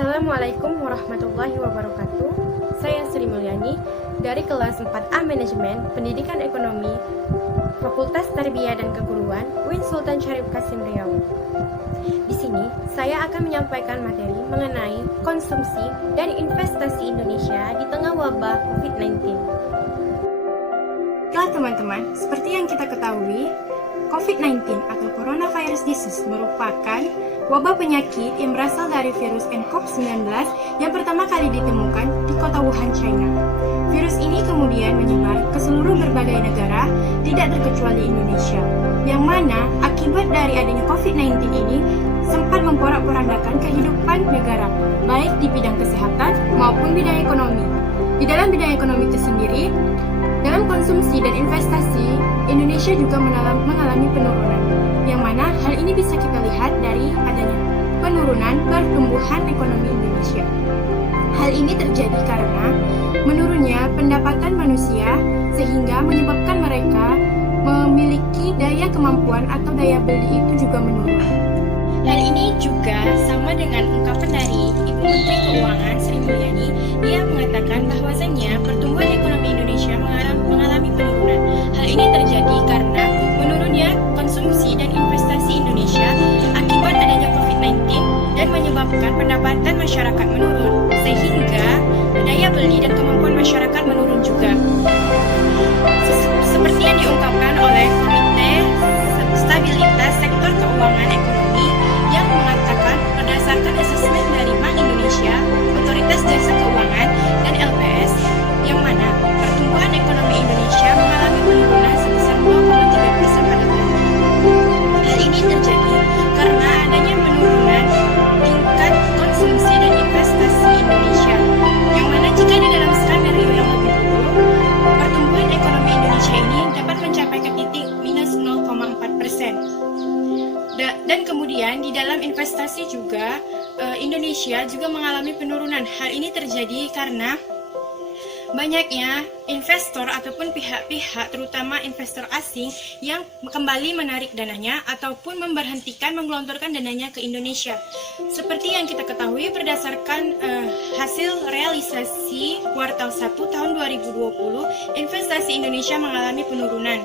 Assalamualaikum warahmatullahi wabarakatuh. Saya Sri Mulyani dari kelas 4A Manajemen Pendidikan Ekonomi Fakultas Tarbiyah dan Keguruan UIN Sultan Syarif Kasim Riau. Di sini saya akan menyampaikan materi mengenai konsumsi dan investasi Indonesia di tengah wabah COVID-19. Baiklah teman-teman, seperti yang kita ketahui, COVID-19 atau Coronavirus Disease merupakan wabah penyakit yang berasal dari virus nCoV-19 yang pertama kali ditemukan di kota Wuhan, China. Virus ini kemudian menyebar ke seluruh berbagai negara, tidak terkecuali Indonesia, yang mana akibat dari adanya COVID-19 ini sempat memporak-porandakan kehidupan negara, baik di bidang kesehatan maupun bidang ekonomi. Di dalam bidang ekonomi itu sendiri, dalam konsumsi dan investasi, Indonesia juga mengalami penurunan, yang mana hal ini bisa kita lihat dari adanya penurunan pertumbuhan ekonomi Indonesia. Hal ini terjadi karena menurunnya pendapatan manusia, sehingga menyebabkan mereka memiliki daya kemampuan atau daya beli itu juga menurun. Hal ini juga sama dengan ungkapan dari Ibu Menteri Keuangan Sri Mulyani. Ia mengatakan bahwasannya pertumbuhan ekonomi Indonesia mengalami penurunan. Hal ini terjadi karena menurunnya konsumsi dan investasi Indonesia akibat adanya COVID-19 dan menyebabkan pendapatan masyarakat menurun, sehingga daya beli dan kemampuan masyarakat menurun juga. Seperti yang diungkapkan oleh Komite Stabilitas Sektor Keuangan Ekonomi yang mengatakan berdasarkan asesmen dari Bank Indonesia, Otoritas Jasa Keuangan, dan LPS, yang mana pertumbuhan ekonomi Indonesia mengalami penurunan sebesar 2,3% pada tahun ini. Hal ini terjadi karena adanya penurunan tingkat konsumsi dan investasi Indonesia, yang mana jika di dalam skenario yang lebih buruk, pertumbuhan ekonomi Indonesia ini dapat mencapai ke titik minus 0,4%. Dan kemudian di dalam investasi juga Indonesia juga mengalami penurunan. Hal ini terjadi karena banyaknya investor ataupun pihak-pihak, terutama investor asing, yang kembali menarik dananya ataupun memberhentikan menggelontorkan dananya ke Indonesia. Seperti yang kita ketahui berdasarkan hasil realisasi kuartal 1 tahun 2020, investasi Indonesia mengalami penurunan.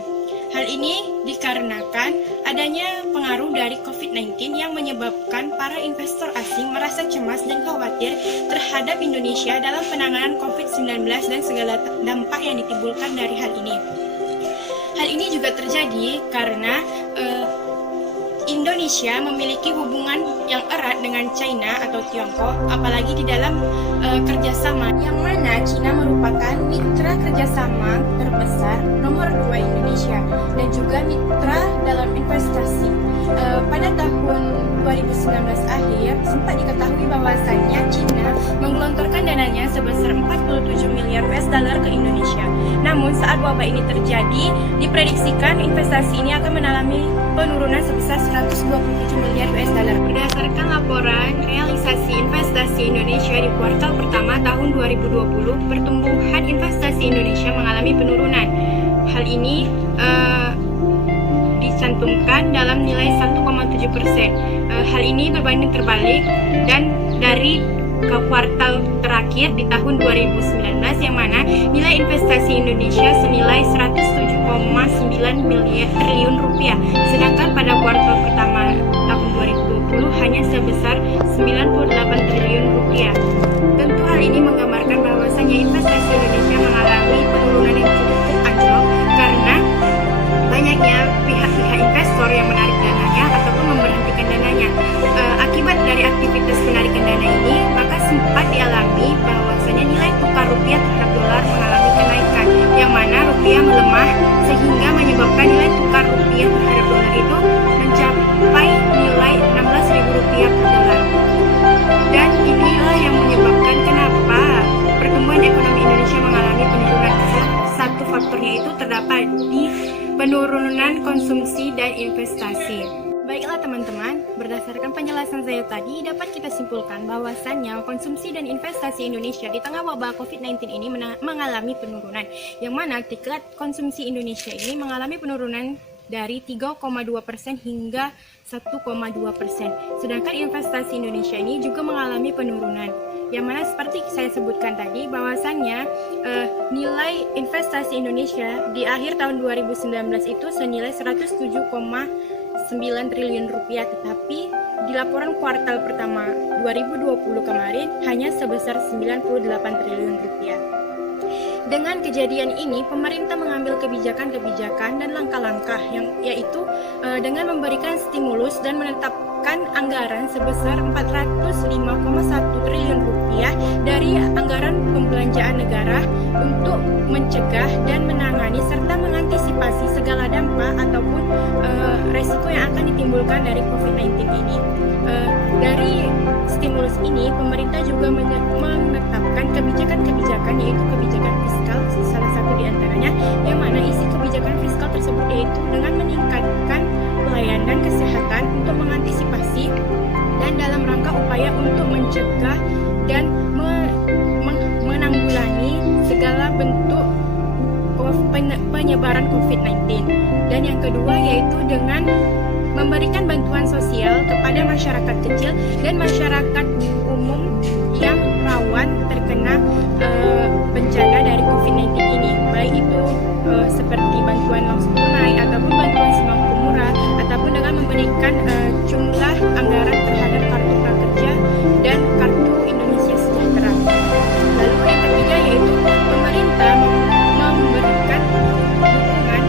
Hal ini dikarenakan adanya pengaruh dari COVID-19 yang menyebabkan para investor asing merasa cemas dan khawatir terhadap Indonesia dalam penanganan COVID-19 dan segala dampak yang ditimbulkan dari hal ini. Hal ini juga terjadi karena Indonesia memiliki hubungan yang erat dengan China atau Tiongkok, apalagi di dalam kerjasama, yang mana China merupakan mitra kerjasama terbesar nomor 2 Indonesia dan juga mitra dalam investasi. Pada tahun 2019 akhir sempat diketahui bahwasannya China menggelontorkan dananya sebesar 47 miliar US dollar ke Indonesia. Namun saat wabah ini terjadi, diprediksikan investasi ini akan mengalami penurunan sebesar 127 miliar US dollar. Berdasarkan laporan realisasi investasi Indonesia di kuartal pertama tahun 2020, pertumbuhan investasi Indonesia mengalami penurunan. Hal ini dicantumkan dalam nilai 1,7%. Hal ini berbanding terbalik dan dari ke kuartal terakhir di tahun 2019, yang mana nilai investasi Indonesia senilai 107,9 miliar triliun rupiah, sedangkan pada kuartal pertama tahun 2020 hanya sebesar 98 triliun rupiah. Tentu hal ini menggambarkan bahwasannya investasi Indonesia mengalami penurunan yang cukup anjlok karena banyaknya pihak-pihak investor yang menarik dananya ataupun memberhentikan dananya. Akibat dari aktivitas penarikan dana ini, maka sempat dialami bahwasanya nilai tukar rupiah terhadap dolar mengalami kenaikan, yang mana rupiah melemah sehingga menyebabkan nilai tukar rupiah terhadap dolar itu mencapai nilai 16.000 rupiah per dolar. Dan inilah yang menyebabkan kenapa pertumbuhan ekonomi Indonesia mengalami penurunan. Satu faktornya itu terdapat di penurunan konsumsi dan investasi. Baiklah teman-teman, berdasarkan penjelasan saya tadi, dapat kita simpulkan bahwasannya konsumsi dan investasi Indonesia di tengah wabah COVID-19 ini mengalami penurunan, yang mana tingkat konsumsi Indonesia ini mengalami penurunan dari 3,2% hingga 1,2%. Sedangkan investasi Indonesia ini juga mengalami penurunan. Yang mana seperti saya sebutkan tadi bahwasannya nilai investasi Indonesia di akhir tahun 2019 itu senilai 107,9 triliun rupiah, tetapi di laporan kuartal pertama 2020 kemarin hanya sebesar 98 triliun rupiah. Dengan kejadian ini, pemerintah mengambil kebijakan-kebijakan dan langkah-langkah yang yaitu dengan memberikan stimulus dan menetapkan anggaran sebesar 405,1 triliun rupiah dari anggaran pembelanjaan negara untuk mencegah dan menangani serta mengantisipasi segala dampak ataupun resiko yang akan ditimbulkan dari COVID-19 ini. Dari stimulus ini, pemerintah juga menetapkan kebijakan-kebijakan yaitu kebijakan fiskal, salah satu diantaranya yang mana isi kebijakan fiskal tersebut yaitu dengan meningkatkan pelayanan kesehatan untuk mengantisipasi dan dalam rangka upaya untuk mencegah dan menanggulangi segala bentuk penyebaran COVID-19. Dan yang kedua yaitu dengan memberikan bantuan sosial kepada masyarakat kecil dan masyarakat umum yang rawan terkena bencana dari COVID-19 ini, baik itu seperti bantuan langsung tunai ataupun bantuan sembako murah ataupun dengan memberikan jumlah anggaran terhadap kartu prakerja dan kartu Indonesia Sejahtera. Lalu yang ketiga yaitu pemerintah memberikan dukungan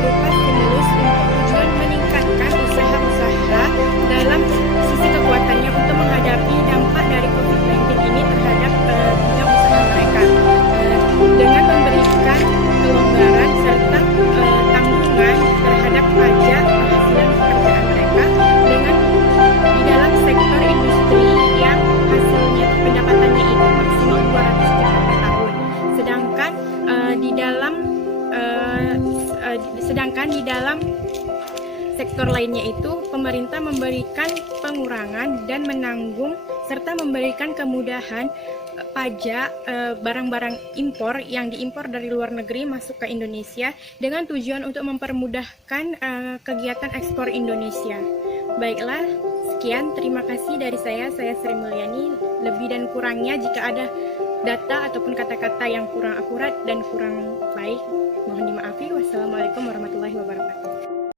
berupa stimulus untuk tujuan meningkatkan usaha-usaha dalam sisi kekuatannya untuk menghadapi dampak dari COVID-19 ini terhadap bidang usaha mereka dengan memberikan kelonggaran serta tanggungan terhadap pajak penghasilan pekerjaan mereka dengan di dalam sektor industri yang hasilnya pendapatannya itu maksimal 200 juta per tahun. Sedangkan di dalam sektor lainnya itu pemerintah memberikan pengurangan dan menanggung serta memberikan kemudahan pajak barang-barang impor yang diimpor dari luar negeri masuk ke Indonesia dengan tujuan untuk mempermudahkan kegiatan ekspor Indonesia. Baiklah, sekian, terima kasih dari saya Sri Mulyani. Lebih dan kurangnya jika ada data ataupun kata-kata yang kurang akurat dan kurang baik, mohon dimaafi. Wassalamualaikum warahmatullahi wabarakatuh.